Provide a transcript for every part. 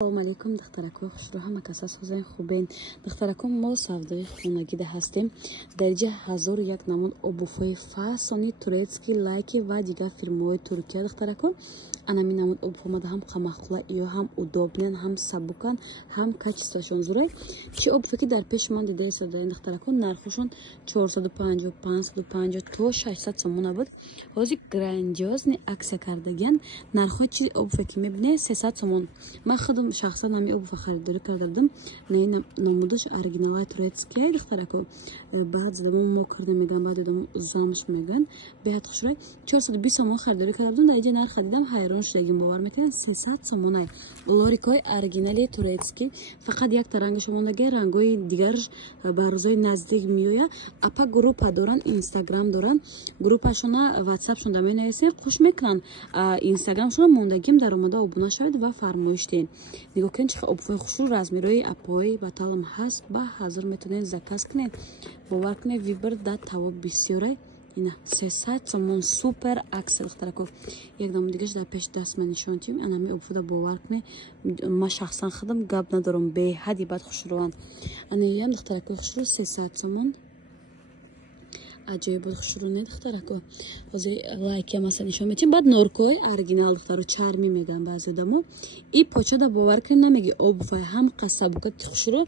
السلام علیکم دخترکو خوش رو همه کسا سوزن خوبین دخترکو ما سودای خونگی ده هستیم درجه 1001 نمون обувهای фасони турецкий лайки و دیگه фирмаҳои Туркия дختаракон анами намуд обувҳо ҳам қамахла iyo ҳам удобнен ҳам сабукан ҳам качествашон зурай чи обуве ки дар пеши ман дида истодааин дختаракон нархушон 450 550 то 600 сомона буд ҳозир грандиозни аксия кардагиян нархҳои чи обуве ки мебинед 300 сомон ман худам шахсан ҳами обуве харидорӣ карда будам на номудаш оригиналаи турецкия дختарако баъд адамон мокр намеган баъд адамон замш меган беҳад хушрой 420 сомон харидорӣ карда будам дар инҷа нарх дидам ҳайрон шудагим бовар мекунед 300 сомонай лорикои оригинали турецкий фақат якта рангаш мондаги рангои дигарш ба рӯзои наздик меоя апа группа доран инстаграм доран группашона ватсапшон да менависен хуш мекунанд инстаграмшона мондагим даромада обуна шавед ва фармоиш диҳед нигоҳ кунед чӣ обувҳои хушрӯ размерои апои баталам ҳаст ба ҳазор метавонед заказ кунед бовар кунед вибр да тавоб бисёрай ина 300 сомон супер аксия дختарако як намо дигаш дар пеш даст ман нишон дидим анами обувда бовар кунед ман шахсан худам гап надорам беҳади бад хушрӯанд анаям дختарако хушрӯ 300 сомон аҷоиб хушрӯ не дختарако ҳозир лайки масал нишон метим баъд норкои оригинал дختаро чарми меган баъзе одамо и почада бовар кунед намеги обувай ҳам қасабука хушрӯ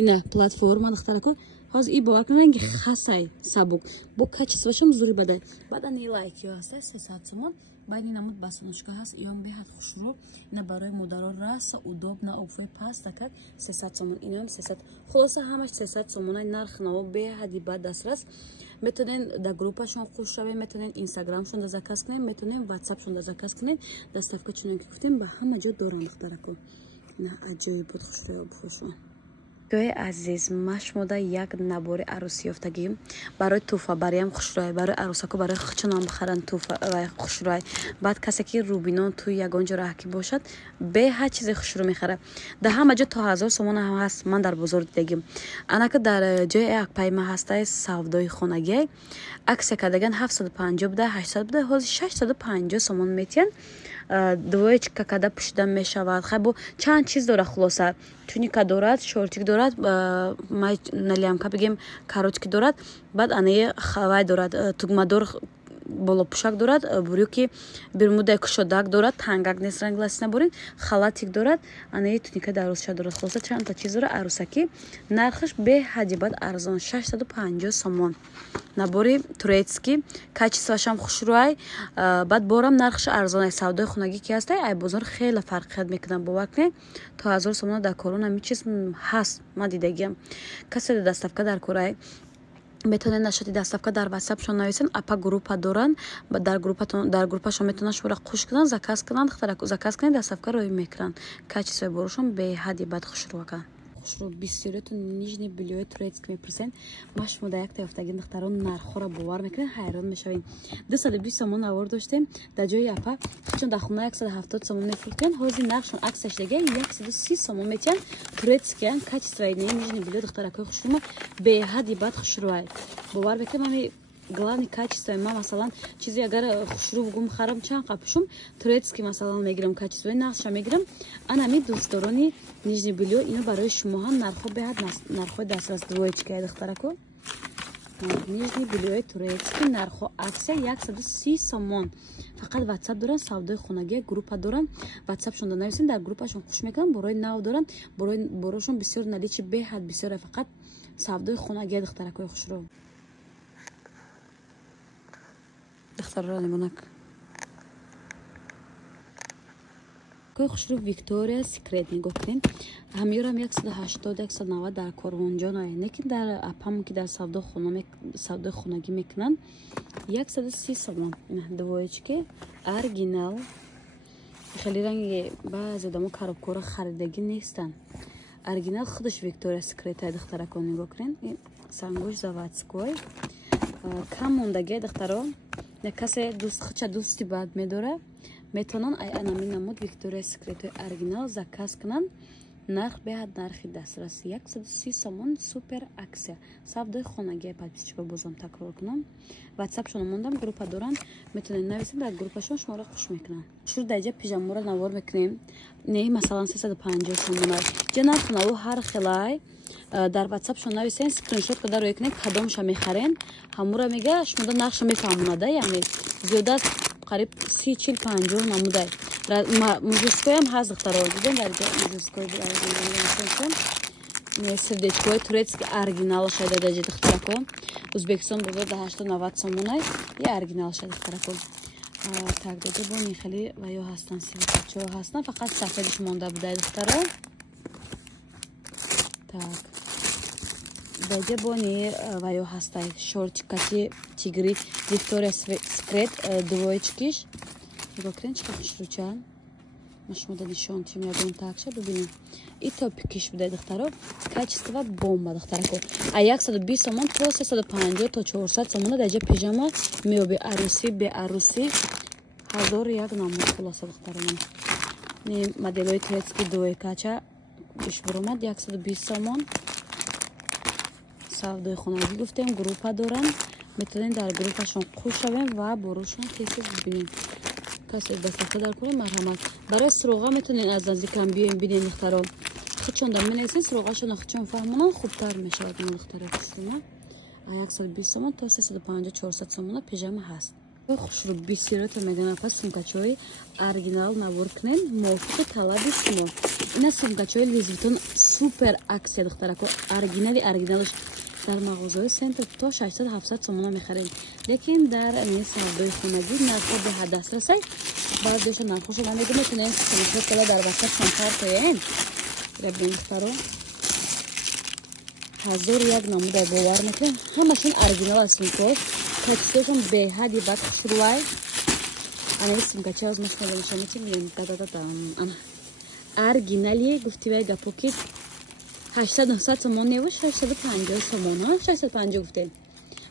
ина платформа дختарако ҳозир и бовар кунед ранги хасай сабук бо качествашам зури бадай баъд ани лайки ҳастай 300 сомон баъд ин намуд басаночка ҳаст иён беҳад хушрӯ ина барои модаро раса удобна обувои пастакак 300 сомон инам 300 хулоса ҳамаш 300 сомонай нарх наво беҳади бад дастрас метавонед дар группашон хуш шавед метавонед инстаграмшон да заказ кунед метавонед ватсапшон да заказ кунед доставка чунон ки гуфтем ба ҳама ҷо доранд дختарако ина аҷоиб буд хушрӯи обувҳошон дои азиз машмода як набори арӯсӣ ёфтагим барои туҳфа бароям хушрӯй барои арӯсако барои хучонам бихаранд туҳфа хушрӯй баъд касе ки рубинон туи ягон ҷо раҳ ки бошад беҳад чизи хушрӯ мехарад дар ҳама ҷо то 1000 сомон ҳам ҳаст ман дар бозор дидагим анака дар ҷои акпайма ҳастай савдои хонагӣ аксия кардаган 750 буда 800 буда ҳозир 650 сомон метиҳанд двоечка када пӯшида мешавад хай бо чанд чиз дорад хулоса туника дорад шортик дорад май налямка бигем каротики дорад баъд анаи хавай дорад тугмадор болопӯшак дорад брюки бермудаи кушодак дорад тангак нест ранг ласина борин халатик дорад анаи туника дарозша дорад хулоса чандта чиз дорад арӯсакӣ нархаш беҳади бад арзон 650 сомон набори турецкий качествашам хушрӯай баъд борам нархаш арзонай савдои хонагӣ ки ҳастай ай бозор хеле фарқият мекунад бовар кунед то 1000 сомона дар корона ми чиз ҳаст ман дидагиам касе доставка дар корай метавонед нашоти доставка дар ватсапшон нависен апа группа доранд дар группашон метавонанд шуморо хуш кунанд заказ кунанд заказ кунед доставка роӣ мекунанд качествои борушон беҳади бад хушрӯака хушрӯ бисёритон нижни билёи турецкий мепурсен машмода якта ёфтагин дختарон нархҳоро бовар мекунед ҳайрон мешавед 220 сомон авор доштем дар ҷои апа чун дар хона 170 сомон мефурӯхтем ҳозир нархшон аксия шудаги 130 сомон метиҳанд турецкиян качествои нижни билёи дختаракои хушрӯма беҳади бад хушрӯай бовар мекунед мами главни качество ма масалан чизе агар хушрӯ бугум харам чанд қапушум турецкий масалан мегирам качествои нақша мегирам анами дӯстдорони нижни билё ино барои шумо ҳам нархҳо беҳад нархҳои дастрас двоечка дختарако нижни билёи турецкий нархҳо аксия 130 сомон фақат ватсап доранд савдои хонагӣ группа доранд ватсапшон да нависен дар группашон хуш мекунанд борои нав доранд борошон бисёр наличи беҳад бисёра фақат савдои хонагӣ дختаракои хушрӯ дختаронак кои хушрӯ виктория секрет нигоҳ кунед ҳамёрам 180 190 дар корвонҷон ай лекин дар апам ки дар савдои хонагӣ мекунанд 130 сомон двоечки оригинал хеле ранги баъзе одамо коробкора харидагӣ нестанд оригинал худаш виктория секрет ай дختаракон нигоҳ кунед сангош заводской кам мондагӣ дختаро касе хуча дӯсти бад медорад метавонанд ай анами намуд виктория секретои оригинал заказ кунанд нарх беҳад нархи дастрас 130 сомон супер аксия савдои хонагӣ подписчиков бозам такрор кунам ватсапшон мондам группа доранд метавонед нависед дар группашон шуморо хуш мекунанд шур дар ҷа пижаморо навор мекунем не масалан 350 сомон ҷа нарх наву ҳар хелай дар ватсапшон нависен скриншот карда рӯй кунед кадомша мехарен ҳамура мега шумода нархша мефаҳмонада яъне зиёда қариб 30-40-50 намудай мужискоям ҳаст духтаро дидем дар мужискои сердечкои турецки оригинал шайда даҷи духтарако узбекистон бозор да 80-90 сомонай и оригинал шайда духтарако так даҷа бони хеле ва ё ҳастан сивачо ҳастан фақат сафедиш монда будай духтаро так даҷа бони ва ё ҳастай шортикати тигри Victoria's Secret двоечкиш нигоҳ чиқа хушрӯчан машмода нишон тим ягон такша бибинем и топикиш будай духтаро качество бомба духтарако а 120 сомон то 350 то 400 сомона даҷа пижама меёби аруси беаруси 1001 намуд хулоса духтаро не моделои турецки двоекача ишбуромад 120 сомон савдои хонагӣ гуфтем группа доранд метавонем дар группашон қуш шавем ва борушон тез бибинем касе дастафта дар кунем марҳамат барои суроға метавонем аз наздикам биёем бинем духтаро хичонда менависем суроғашона хичон фаҳмонам хубтар мешавад духтаро система 120 сомон то 350-400 сомона пижама ҳаст хушрӯ бисёрата мегӯям пас сумкачои оригинал навор кунем мувофиқи талаби шумо ина сумкачои Louis Vuitton супер аксия духтарако оригиналиш дар мағозаҳои сентр то 600-700 сомона мехарем лекин дар савдои хонагӣ нархҳо беҳад дастрасай баъз ҷоша нархҳошо намегӯ метавонем скриншот карда дар ватсапшон партоем рабин духтаро 1001 намудай бовар мекунем ҳамашон оригинал аст сумкаҳо качествоашон беҳади бад хушрӯвай анаи сумкача аз машина нишон метавонем ана оригинали гуфтивай гапоки 800-900 сомон невуш 650 сомон 650 гуфтем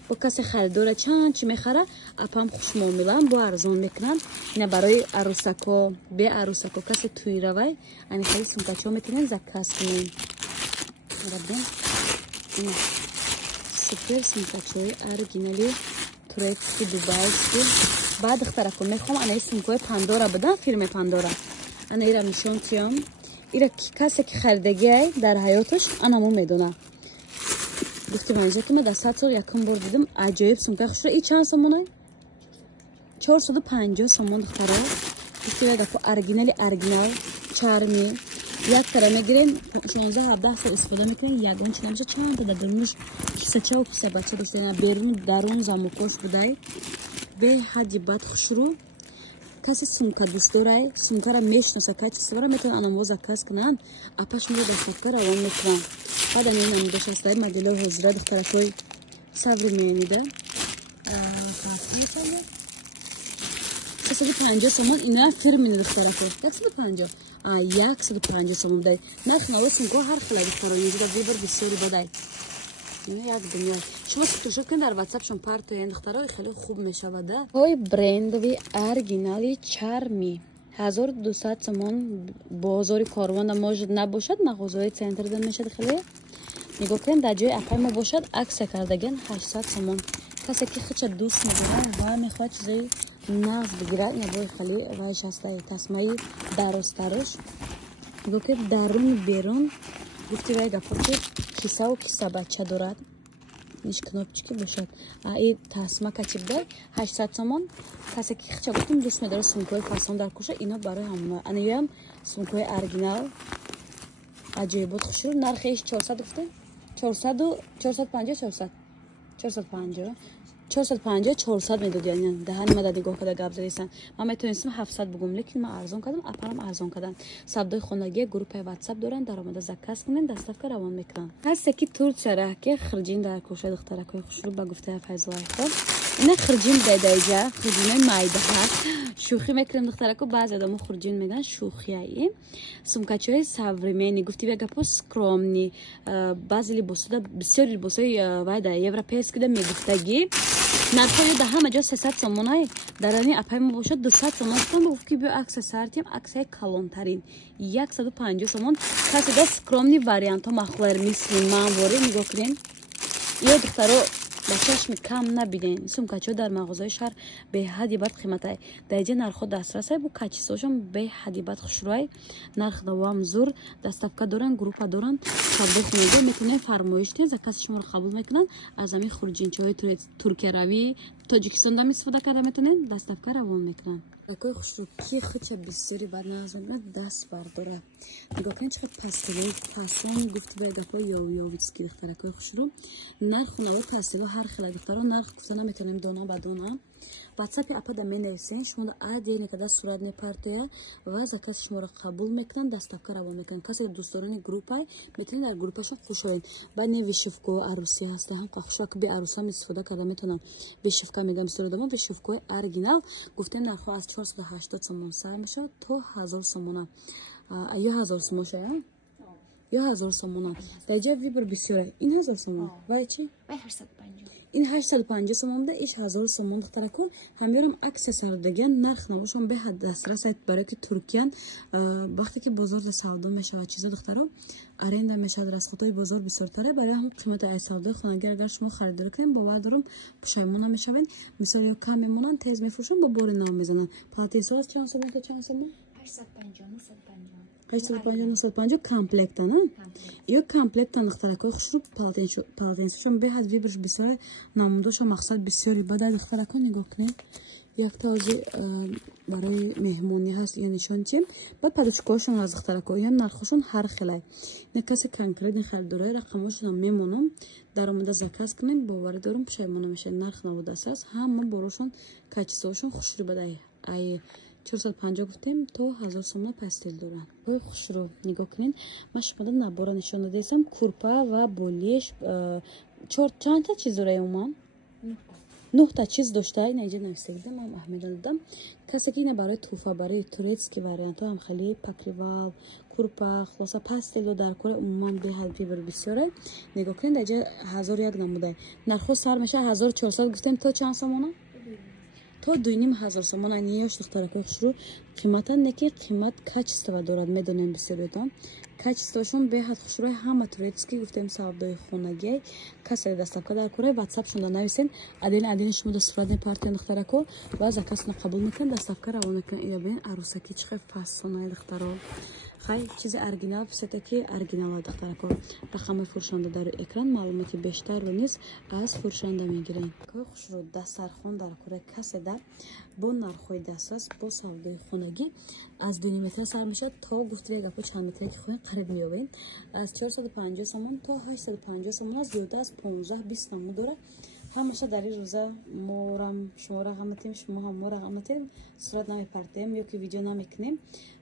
бо касе харидора чанд чи мехара апам хушмуомилаам бо арзон мекунанд ина барои арусако бе арусако касе туиравай ани хари сумкачо метавонем заказ кунем рабдем ина супер сумкачои оригинали турецки дубайски баъд духтарако мехоҳам анаи сумкаи Пандора будам фирме Пандора ана ира нишон тиём ира касе ки харидагиай дар ҳаёташ анамо медона гуфтим анҷа ки ма дар 100 сол якум бор дидим аҷоиб сумка хушра и чанд сомонай 450 сомон духтаро гуфтивай гапо оригинал чарми як тара мегирем 16-17 сол истифода мекунем ягон чи намеша чанд та дар дарунаш кисачаву кисабача дошта берун дарун замокош будай беҳади бад хушрӯ каси сумка дӯст дорай сумкара мешноса качествора метавон анамо заказ кунанд апашморо дастафта равон мекунанд баъд анинамдошастай моделои ҳозира духтаракои современида 350 сомон ина фирмини духтарако 150 сомон будай нарх наво сумкаҳо ҳар хела духтаро инҷода вибор бисёри бадай як дуня шумо скриншот кунед дар ватсапшон партоен духтаро хеле хуб мешавада ҳои брендови оригинали чарми 1200 сомон бозори корвонда может набошад мағозаҳои центрда мешад хеле нигоҳ кунед дар ҷои апай ма бошад аксия кардаген 800 сомон касе ки хича дӯст медорад ва мехоҳад чизои нағз бигирад ябои хеле вайш ҳастай тасмаи дарозтараш нигоҳ кунед дарун берун гуфтивай гапо ки кисаву кисабача дорад иш кнопчики бошад и тасма качибдай 800 сомон касе ки хича гуфтим дӯст медорад сумкаҳои фасон дар куша ино барои ҳамона анаям сумкаҳои оригинал аҷоибот хушрӯ нархеш 400 гуфтем 450 медоди даҳани ма дар нигоҳ карда гап задисан ман метавонистам 700 бугум лекин ман арзон кардам апарам арзон кардам савдои хонагӣ группаи ватсап доранд даромада заказ кунед доставка равон мекунанд ҳасте ки турсия раҳке хирҷин дар кӯша духтаракои хушрӯ ба гуфтаи файзуллаҳхо ина хирҷин дайдаҷа хирҷинои майдаҳа шӯхӣ мекунем духтарако баъзе одамо хирҷин мегӯянд шӯхияи сумкачои современи гуфтивай гапо скромни баъзе либосода бисёри либосои вайда европейскида мегуфтагӣ нархҳои да ҳама ҷо 300 сомонаи дарани апай мо бошад 200 сомон гуфтам гуфт ки биё акса сартим аксаи калонтарин 150 сомон касе да скромни вариантҳо махлер мисли манвори нигоҳ кунем ё духтаро ба чашми кам набинен сумкачо дар мағозаи шаҳр беҳади бад қиматай даиҷа нархҳо дастрасай бу качисошон беҳади бад хушрӯай нарх давам зур доставка доран группа доран савдои хунагӣ метавонен фармоиш диҳед закази шуморо қабул мекунанд аз ҳамин хурҷинчаҳои туркияравӣ тоҷикистонда истифода карда метавонен доставка равон мекунанд акои хушрӯ ки хича бисёри бад назмед даст бардора нигоҳ кунед чиқад пастелои фасон гуфти ба гапо ёвицки духтаракои хушрӯ нарх хунавои пастело ҳар хела духтаро нарх гуфта наметавонем дона ба дона ватсапи апада менависен шумо да отдельно када суратне партия ва закази шуморо қабул мекунанд доставка равон мекунанд касе дӯстдорони группай метавонед дар группашон хушовед баъд не вишивкаҳо арӯсӣ ҳаста ҳам хушак би арӯсам истифода карда метавонам вишивка мегам бисёродамо вишивкаҳои оригинал гуфтем нархҳо аз 480 сомон сар мешавад то 1000 сомона ё 1000 сомон шая ё 1000 сомона даиҷа вибр бисёре ин 1000 сомон вай чи вай 850 ин 850 сомон да иш 1000 сомон духтаракон ҳамёрам аксия сардаган нарх навошон беҳад дастрасайт барои ки туркиян вақте ки бозорда савдо мешавад чизо духтаро аренда мешавад расходҳои бозор бисёртаре барои ҳам қимати ай савдои хонагӣ агар шумо харидорӣ кунем бовар дорам пушаймон намешавед мисол ё кам мемонанд тез мефурӯшанд бо бори нав мезананд полотенсо аз чанд сомон то чанд сомон 850 комплектана ё комплектан духтаракои хушрӯ полотенсошон беҳад вибрш бисёре намудоша мақсад бисёри бадай духтаракон нигоҳ кунед як таози барои меҳмонӣ ҳаст ё нишон чим баъд подушкаҳошон аз духтаракон ям нархошон ҳар хелай не касе конкретни харидории рақамошонам мемонам даромада заказ кунем боварӣ дорам пушаймон намешавед нарх наводааст аст ҳама борошон качисошон хушрӯ бадай ай 450 гуфтем то 1000 сомон пастел доранд ой хушрӯ нигоҳ кунед ман шумода набора нишон додем курпа ва болиш чанда чиз дора умуман 9 та чиз дошта инаиҷа нависагида ман аҳамият додам касе ки ина барои туҳфа барои турецкий вариантҳо ҳам хеле покривал курпа хулоса пастело дар кора умуман беҳад вибр бисёре нигоҳ кунед инаиҷа 1001 намудай нархҳо сар мешавад 1400 гуфтем то чанд сомона то 2500 сомон aniyosh духтаракои хушрӯ қиматан неки қимат качество дорад медонем бисёриётон качествошон беҳад хушрӯи ҳама турецкий гуфтем савдои хонагӣ касе доставка дар кора ватсапшон да нависен аден шумо да суратне партия духтарако ва заказно қабул мекунед доставка равон мекунед ё бин арӯсаки чихе фасонай духтаро хай чизи оригинал все-таки оригинала духтарако рақами фурӯшанда дар экран маълумоти бештарро низ аз фурӯшанда мегирем кои хушрӯ дастархон дар кора касе да бо нархҳои дастрас бо савдои хонагӣ аз 2 метр сар мешавад то гуфтиве гапо чанд метре ки хоҳем қариб меёбем аз 450 сомон то 850 сомон аз зиёда аз 15-20 намуд дора ҳамаша дар ин рӯза морам шумо рақам натем шумо ҳам мо рақам натем сурат намепартем ё ки видео намекунем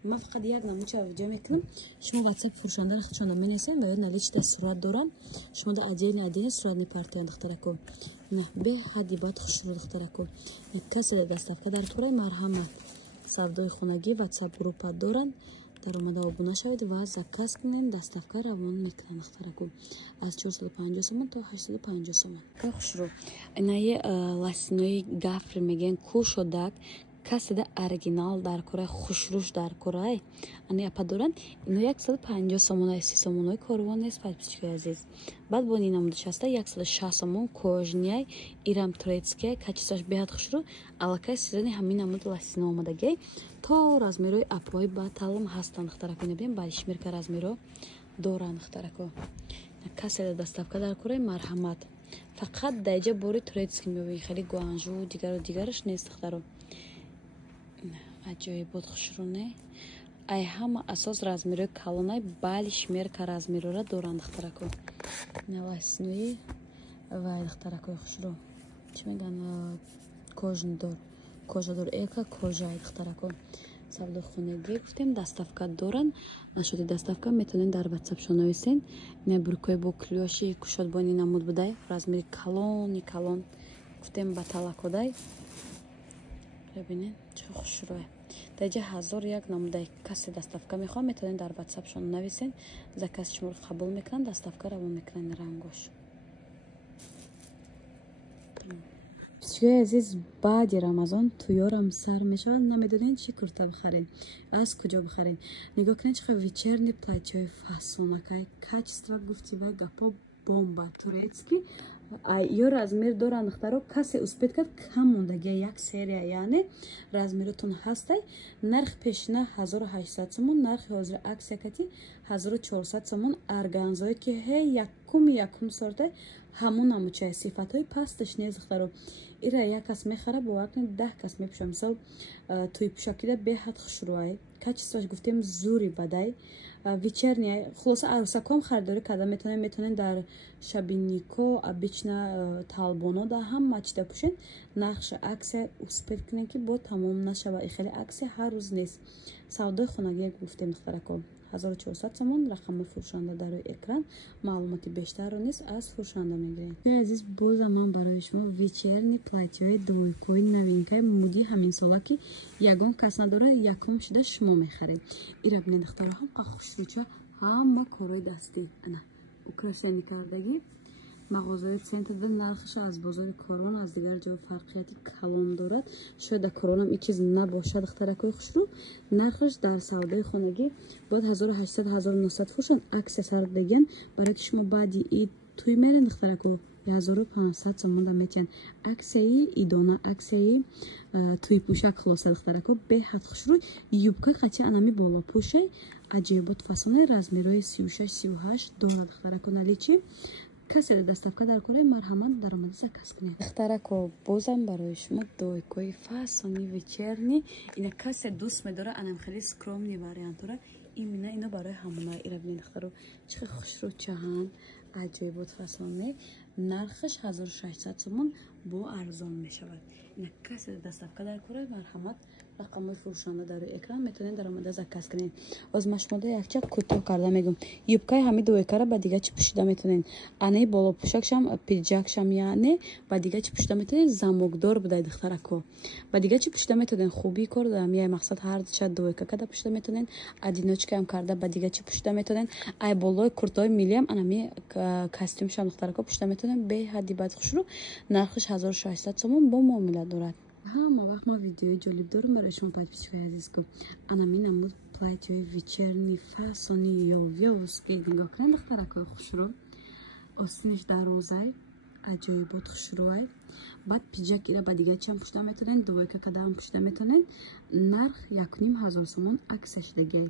ман фақат як намуча видео мекунам шумо ватсап фурӯшандаро хичонда менависем ва ё наличта сурат дорам шумо да отдельно суратни партия духтарако беҳади бад хушрӯ духтарако касе доставка дар кора марҳамат савдои хонагӣ ватсап группа доранд даромада обуна шавед ва заказ кунед доставка равон мекунанд духтарако аз 450 сомон то 850 сомон ка хушрӯ инаи ласинои гафри мегӯянд кушодак касе да оригинал дар кора хушрӯш дар корай ани апа доранд ино 150 сомон 30 сомонои корвон нест подписчикои азиз баъд бо ни намудаш аста 160 сомон кожняй ирам турецкий качествош беҳад хушрӯ аллакай сезони ҳамин намуди ласино омадагӣ то размерои апои баталам ҳастанд духтарако набинем балишмирка размеро доранд духтарако касе да доставка дар кора марҳамат фақат даиҷа бори турецкий меёбем хеле гуанжу дигараш нест духтаро аҷоибот хушрӯ не ай ҳама асос размерои калонай балишмерка размерора доранд духтарако ласинои вай духтаракои хушрӯ чӣ меган кожадор эка кожаи духтарако савдои хонагӣ гуфтем доставка доранд нашоди доставка метавонед дар ватсапшон нависен ина буркои бо клёши кушодбони намуд будай размери калон гуфтем ба талакодай бибинед чӣ хушрӯе даиҷа 1001 намудай касе доставка мехоҳад метавонед дар ватсапшон нависен закази шуморо қабул мекунанд доставка равон мекунанд рангош بسیاری عزیز بعد رمضان تویارم سر میشود نمیدونین چی کرتا بخرین از کجا بخرین نگاه کنین چقدر ویچرنی پلاتچای فاسونکای качество گفتی و گپا бомба турецки ё размер доранд духтаро касе успед кард кам мондагия як серия яъне размеротон ҳастай нархи пешина 1800 сомон нархи ҳозир аксия кати 1400 сомон арганзое ки ҳе якум сорта ҳамон амучай сифатҳои пасташ нест духтаро ира як кас мехара бовар кунед 10 кас мепӯша мисол туи пӯшакида беҳад хушрӯай качествоаш гуфтем зури бадай вечерняя хулоса арусаком харидорӣ карда метавонем дар шаби нико обычно талбоно да ҳама чида пӯшен нақша аксия успед кунем ки бо тамом нашава хеле аксия ҳар рӯз нест савдои хонагӣ гуфтем духтарако 1400 сомон рақами фурӯшанда дар рӯи экран маълумоти бештарро нест аз фурӯшанда мегирем азиз бозам ман барои шумо вечерни платьёи двойкои новинкаи моди ҳаминсола ки ягон кас надорад якум шуда шумо мехаред ира бинед духтаро ҳама хушрӯча ҳама корои дастӣ ана украшени кардагӣ мағозаи центрда нархаша аз бозори корон аз дигар ҷо фарқияти калон дорад шояд дар коронам ин чиз набошад духтаракои хушрӯ нархаш дар савдои хонагӣ бояд 1800 1900 фурӯшанд аксия сар деган барое ки шумо баъди ид туй мерен духтарако 1500 сомонда метиҳанд аксияи идона аксияи туи пӯшак хулоса духтарако беҳад хушрӯй юбка қачи анами болопӯшай аҷоибот фасонаи размерои 36 38 дорад духтарако наличи касе доставка дар кори марҳамат даромада заказ кунед духтарако бозам барои шумо дойкои фасони вечерни ина касе дӯст медора анам хеле скромни вариантора имина ино барои ҳамона ира бинед духтаро чӣ хушрӯчаҳанд аҷоибот фасоне нархаш 1600 сомон бо арзон мешавад ина касе доставка дар кори марҳамат рақамои фурӯшанда дар рӯи экран метавонед даромада заказ кунед озмашмода якча кӯтоҳ карда мегӯм юбкаи ҳами дойкара ба дигар чӣ пӯшида метавонед анаи болопӯшакшам пиҷакшам яъне ба дигар чӣ пӯшида метавонед замокдор будай духтарако ба дигар чӣ пӯшида метавонед хубии кор дорам яй мақсад ҳар ча дойка карда пӯшида метавонед одиночкаам карда ба дигар чӣ пӯшида метавонед ай болои куртои миллиам анами костюмшам духтарако пӯшида метавонед беҳади бад хушрӯ нархаш 1600 сомон бо муомила дорад ҳама вақт ма видеои ҷолиб дорам барои шумо подписчикои азизку анами намуд платьёи вечерни фасони ёвёвски нигоҳ кунед духтаракои хушрӯ остинаш дарозай аҷоибот хушрӯай баъд пиҷак ира ба дигар чам пӯшида метавонед двойка кадаам пӯшида метавонед нарх 1500 сомон аксияш дегай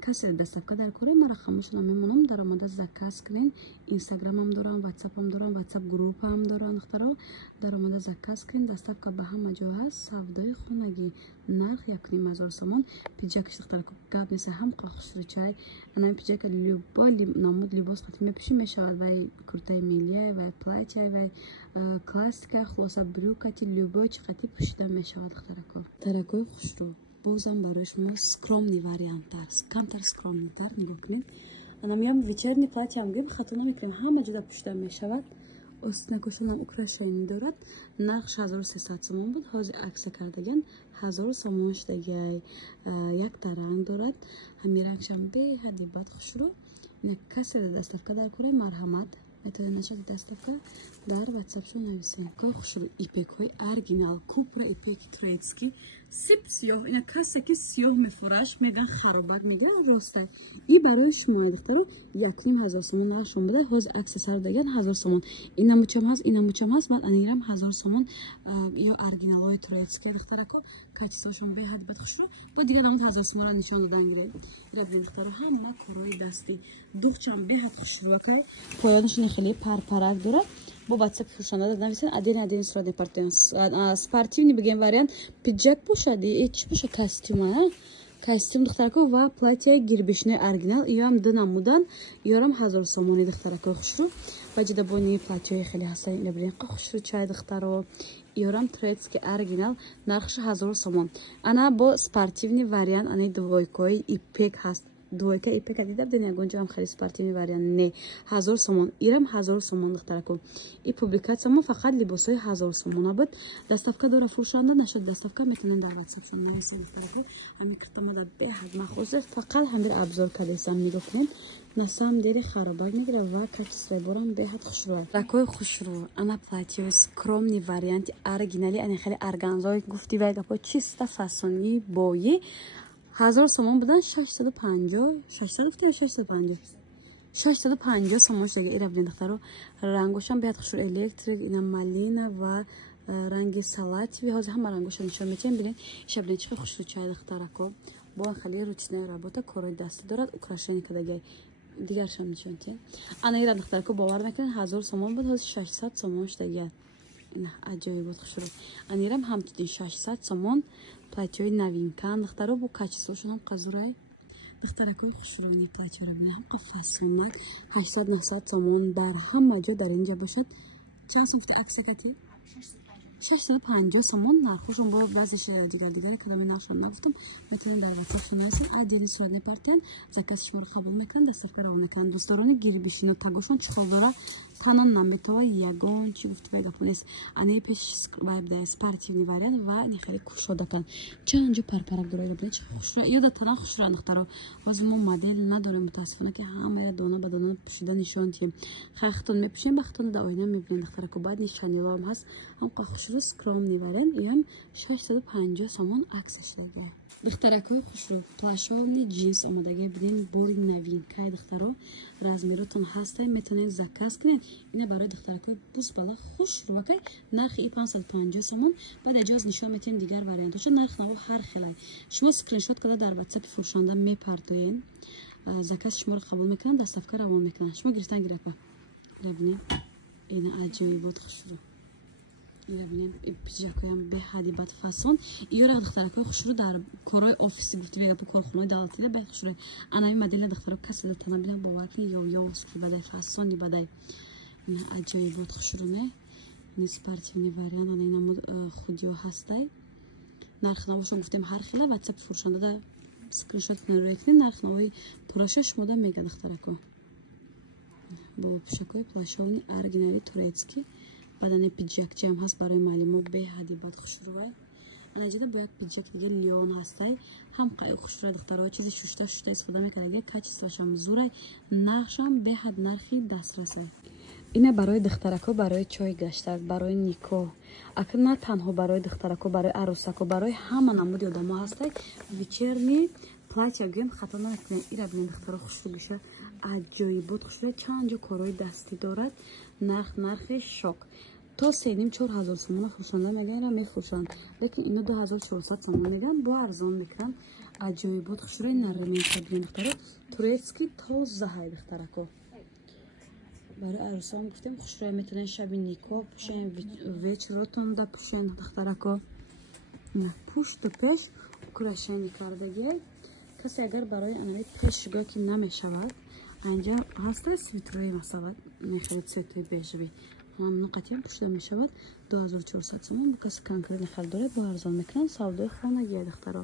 касе доставка дар кори ма рақамашона мемонам даромада заказ кунед инстаграмам дорам ватсапам дорам ватсап группаам дорам духтаро даромада заказ кунед доставка ба ҳама ҷо ҳаст савдои хонагӣ нарх 1500 сомон пиҷакаш духтаро гап нест ҳамқа хушрӯчай анами пиҷака любой намуд либос қати мепӯшӣ мешавад вай куртаи миллия вай платья вай классика хулоса брюкати любой чӣ қати пӯшида мешавад духтарако таракои хушрӯ бозам барои шумо скромни варианттар камтар скромнитар нигоҳ кунед анамиам вечерни платьям гиб хато намекунем ҳама ҷода пӯшида мешавад остинакошонам украшени дорад нархш 1300 сомон буд ҳозир аксия кардаган 1000 сомон шудагай якта ранг дорад ҳамин рангшам беҳади бад хушрӯ ина касе доставка дар кори марҳамат метавонед начали доставка дар ватсапшон нависем ко хушрӯ ипекҳои оригинал купра ипеки турецки сип сиёҳ ина касе ки сиёҳ мефураш меган харобак меган роста и барои шумо духтаро 1500 сомон нархшон буда ҳозир аксия сар даган 1000 сомон инамучам ҳаст баъд анирам 1000 сомон ё оригиналҳои турецки духтарако качествошон беҳад бад хушрӯ бо дигар намуд 1000 сомонро нишон додан гирем ира духтаро ҳама корои дастӣ духчам беҳад хушрӯакай поёнашон хеле парпарак дорад бо ватсапи фурӯшанда дод нависен один сурат непартион спортивни бигем вариант пиҷак бошад чӣ боша костюм духтарако ва платьяи гирбешинои оригинал иёам ду намудан иёрам 1000 сомони духтаракои хушрӯ ваҷидабони платьёи хеле ҳастан ина бирен хушрӯ чай духтаро иёрам турецки оригинал нархаш 1000 сомон ана бо спортивни вариант ана двойкои ипек ҳаст двойка ипека дида бден ягонҷа ҳам хеле спортивни вариант не 1000 сомон ирам 1000 сомон духтарако и публикатсиямо фақат либосҳои 1000 сомона буд доставка дора фурӯшанда нашад доставка метавонен дар ватсапшон нависед духтарако ҳами киртамода беҳад махозир фақат ҳамдир абзор кадесам нигоҳ кунед на самом деле харобак мегира ва качествои борам беҳад хушрӯ ракои хушрӯ ана платьёи скромни варианти оригинали ани хеле органзои гуфти вай гапо чиста фасони бои 1000 сомон будан 650 650 сомон шуда ира бинед духтаро рангошам беҳад хушрӯ электрик ина малина ва ранги салативи ҳозир ҳама рангоша нишон метем бинед иша бинед чӣ хушрӯ чай духтарако бо хеле ручная работа корои дастӣ дорад украшение кардагай дигаршам нишон тем ана ира духтарако бовар мекунед 1000 сомон буд ҳозир 600 сомон шудагият ина аҷоибот хушрӯ анирам ҳамчунин 600 сомон платьёи новинкан духтаро бу качествошон ҳам қазурай духтаракои хушрӯини платьёро бинам фасонак 800-900 сомон дар ҳама ҷо дар инҷа бошад чанд сом аксакати 650 сомон нархошон бо баъзеш дигари кадоми нархшон нагуфтам метавонед дар ватсапшон нависед адели сурат мепартиан закази шуморо қабул мекунанд доставка равон мекунанд дӯстдорони гирбишину тагошон чухол дора танон наметова ягон чи гуфти вай гапо нест ани пеш вайбда спортивни вариант ва ани хеле кушодакан чанд ҷо парпарак дора ира чи хушро ёда тана хушро анахтаро ҳозир мо модель надорем мутаассифона ки ҳамаро дона ба дона пушида нишон тем хахтон мепушем бахтон да оина мебинем духтарако баъд нишанило ҳам ҳаст ҳам хушро скромни вариант иам 650 сомон аксашдага духтаракои хушрӯ плашовни джинс омодаги бидин бори новинкаи духтаро размеротон ҳастай метавонед заказ кунед ина барои духтаракои бузбала хушрӯакай нархи 550 сомон баъд аҷоз нишон метем дигар вариантошо нарх наво ҳар хеле шумо скриншот карда дар ватсапи фурӯшанда мепардоен закази шуморо қабул мекунанд доставка равон мекунанд шумо гирифтан гирако бинед ина аҷоибот хушрӯ пиҷакоям беҳади бадфасон иёра духтаракои хушрӯ дар корои офиси гуфти мега корхонаи давлатида беҳад хушрӯ анави модели духтаро каси датана бина боварки ё бадай фасони бадай аҷоибот хушрӯ не ни спортивни вариант ана ина худиё ҳастай нарх навошо гуфтем ҳар хела ватсап фурӯшанда да скриншот кунед нарх навои пурашо шумода мега духтарако бо пӯшакои плашовни оригинали турецки бадане пиҷакчиам ҳаст барои маълимо беҳади бад хушрӯвай анаҷида бо як пиҷак дигар леон ҳастай ҳам хушрӯвай духтаро чизи шушта истифода мекардаги качествошам зурай нархшам беҳад нархи дастрасай ина барои духтарако барои чой гаштак барои никоҳ акн на танҳо барои духтарако барои арӯсако барои ҳама намуди одамо ҳастай вечерни платья гӯем хато намекунед ира бинед духтаро хушрӯгиша аҷоибот хушрӯ чанд ҷо корои дастӣ дорад нархи шок то 3,5-4,000 сомона фурӯшанда меган мефурӯшанд лекин ино 2400 сомон меган бо арзон мекунанд аҷоибот хушрӯ нарменка бинед духтаро турецки тозаҳай духтарако барои арӯсам гуфтем хушрӯ метавонед шаби никоҳ пӯшен вечеротон да пӯшен духтарако пушту пеш украшение кардаги касе агар барои анави пешгоҳ ки намешавад анҷа ҳаста свитрои масавад мехеле цветои бежави ҳамно қатиям пушида мешавад 2400 сомон бо каси конкретно хал дорад бо арзон мекунанд савдои хонагия духтаро